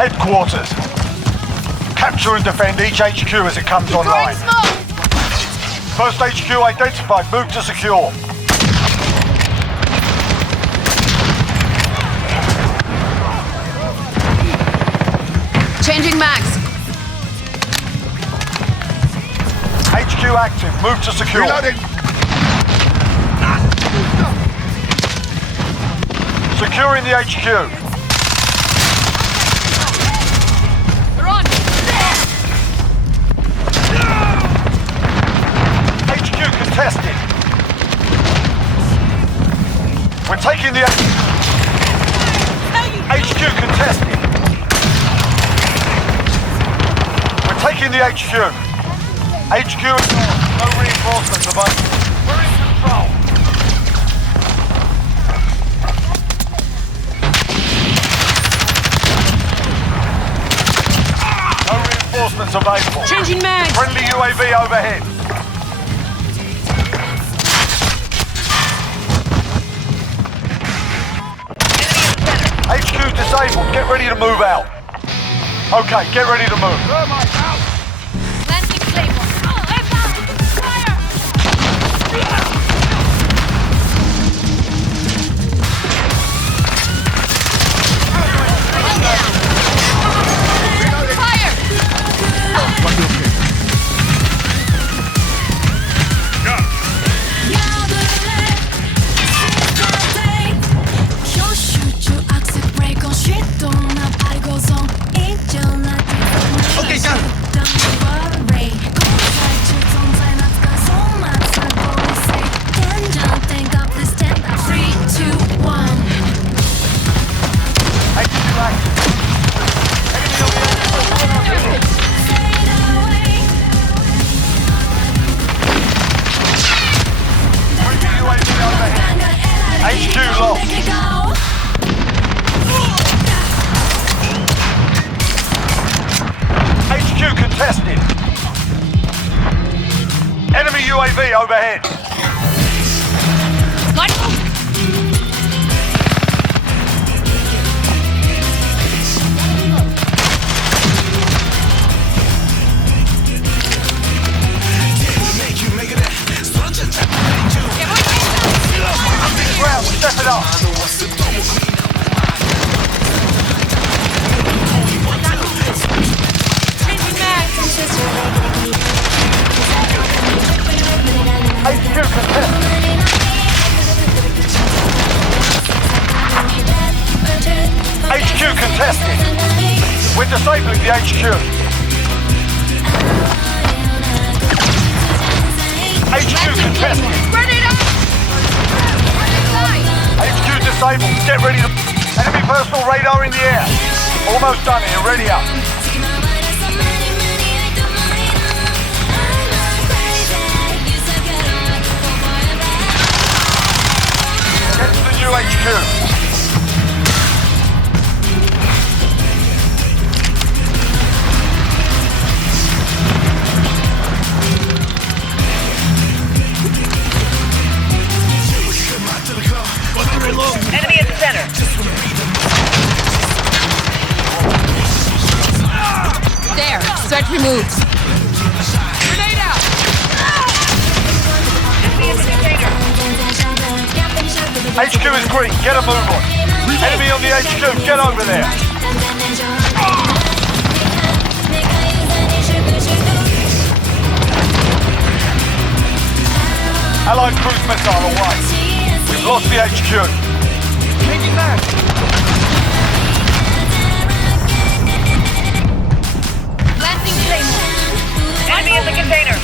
Headquarters. Capture and defend each HQ as it comes online. First HQ identified. Move to secure. Changing mags. HQ active. Move to secure. Reloading. Securing the HQ. Contested. We're taking the HQ contested. We're taking the HQ. HQ is no reinforcements available. We're in control. No reinforcements available. Changing mags. Friendly UAV overhead. HQ disabled. Get ready to move out. Okay, get ready to move. Landing Claymore. Fire! UAV overhead. Ground, step it up. HQ contested. HQ contested. We're disabling the HQ. HQ contested. HQ disabled. Get ready to... Enemy personal radar in the air. Almost done here. Ready up. Get to the new HQ. Charge removed. Grenade out! Enemy in the container. HQ is green. Get a move on. Enemy on the HQ. Get over there. Allied cruise missile away. We've lost the HQ. Changing back. Planting Claymore. Enemy in the container.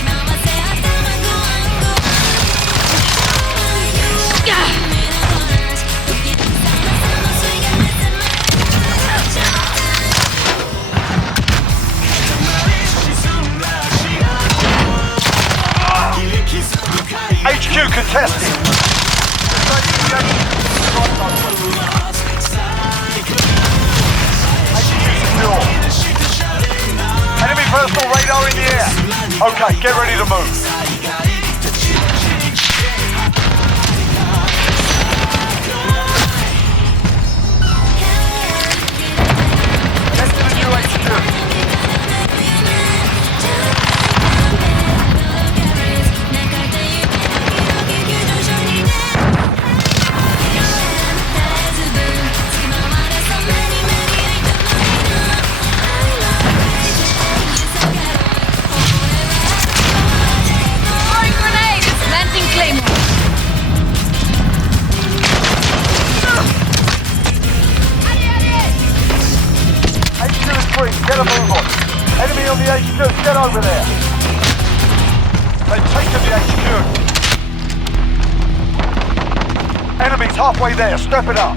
HQ contested. HQ secure. Enemy personal radar in the air. Okay, get ready to move. Get to the new HQ. Throwing grenade. Planting Claymore. HQ is free. Get a move on. Enemy on the HQ. Get over there. They've taken the HQ. Enemy's halfway there. Step it up.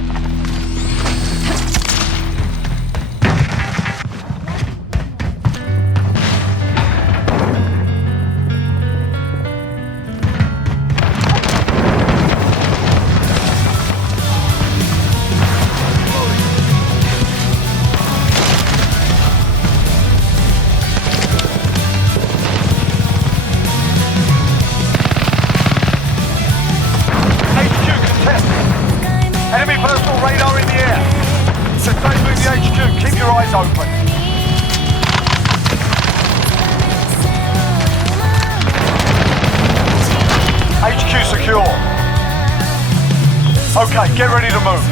Enemy personal radar in the air. Disabling the HQ. Keep your eyes open. HQ secure. Okay, get ready to move.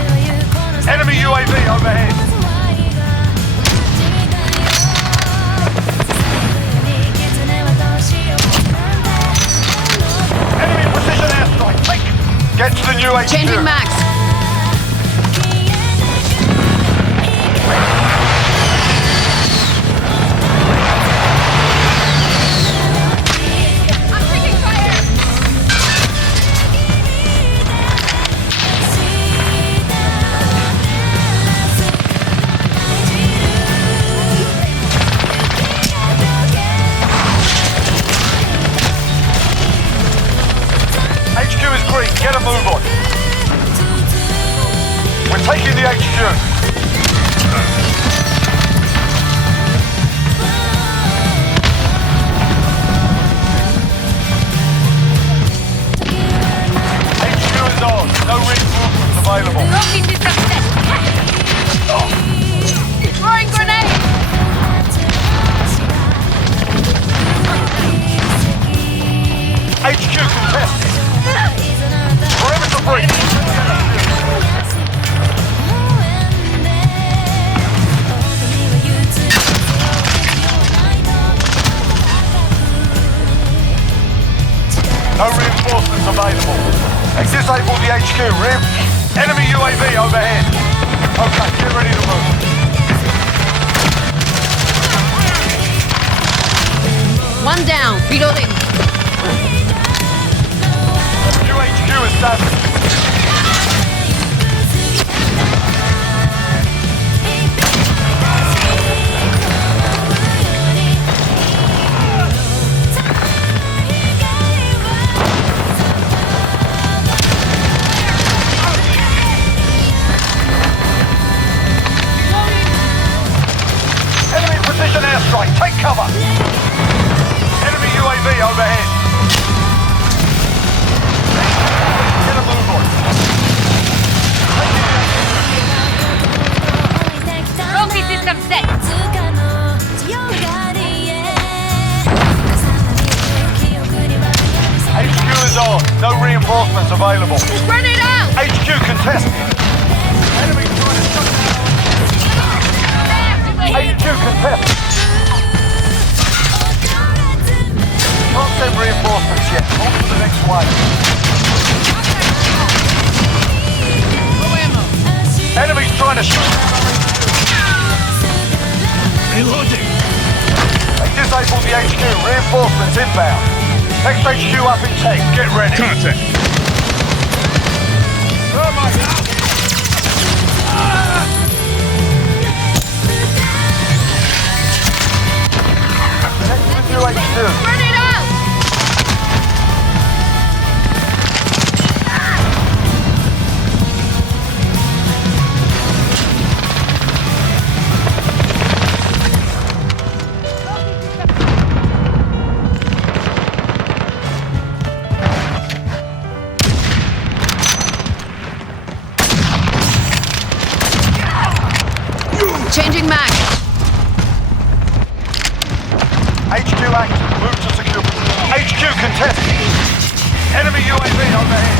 Enemy UAV overhead. Enemy precision airstrike. Take. Get to the new HQ. Changing max. I'm taking fire. HQ is green. Get a move on. We're taking the HQ. HQ is on. No reinforcements available. Rocky system set. Throwing grenade. HQ contested. Perimeter breach. No reinforcements available. Disable the HQ. Enemy UAV overhead. Okay, get ready to move. One down. Reloading. New HQ established. Enemy precision airstrike. Take cover. Enemy UAV overhead. Get a move on. Rocky system set. reinforcements available. Grenade out! HQ contested. Enemy trying to shut HQ contested. Can't send reinforcements yet. On to the next wave. Low ammo. Enemy's trying to shoot. Reloading. They disabled the HQ. Reinforcements inbound. Next HQ up in 10. Get ready. Contact. Oh my God. Next with new HQ. Grenade out! Changing mag. HQ active. Move to secure. HQ contested. Enemy UAV overhead.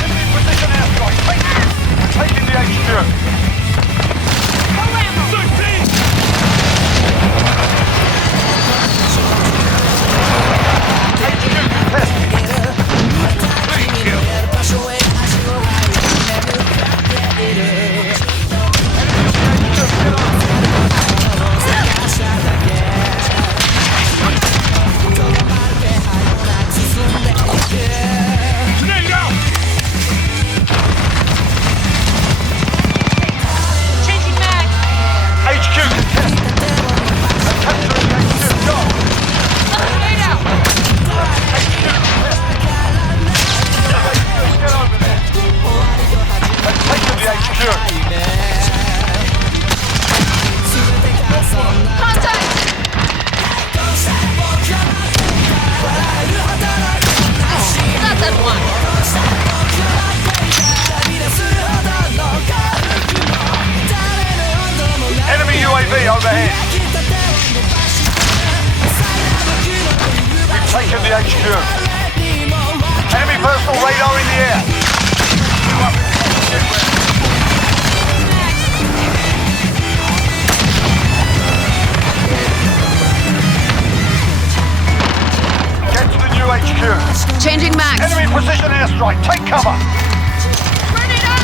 Enemy position airstrike. Taking the HQ. Low ammo. 13. HQ contested. Clean kill. Grenade out. Changing mag. HQ contested. Capturing HQ. Go. Grenade out. HQ contested. Get over there. They've taken the HQ. Contact. Not that one. Enemy UAV overhead. We've taken the HQ. Enemy personal radar in the air. Get to the new HQ. Changing mag. Enemy precision airstrike. Take cover. Grenade out.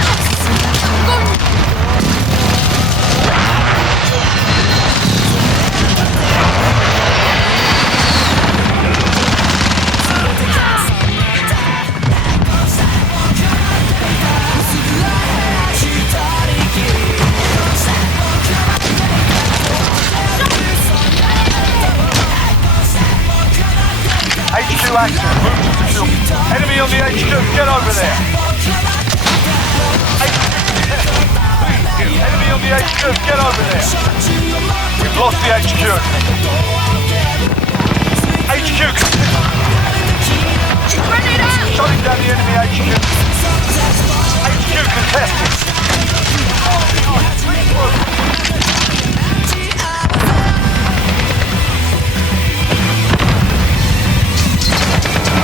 HQ active. Move to secure. Enemy on the HQ. Get over there. Enemy on the HQ. Get over there. We've lost the HQ. HQ. Grenade out. Shutting down the enemy HQ. HQ contested.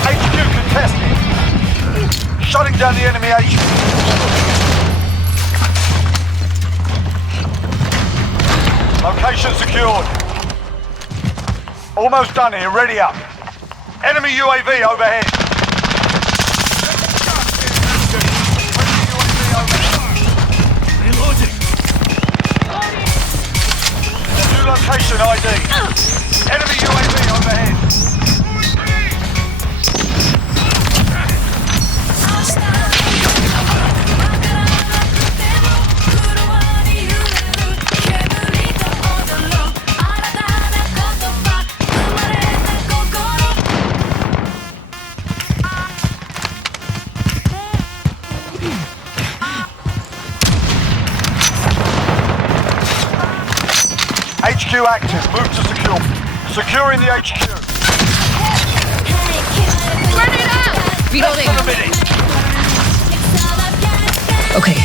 HQ contested. Shutting down the enemy HQ. Location secured. Almost done here. Ready up. Enemy UAV overhead. Reloading. New location ID. Enemy UAV overhead. HQ active. Move to secure. Securing the HQ. Grenade out. Reloading. For a minute. Okay,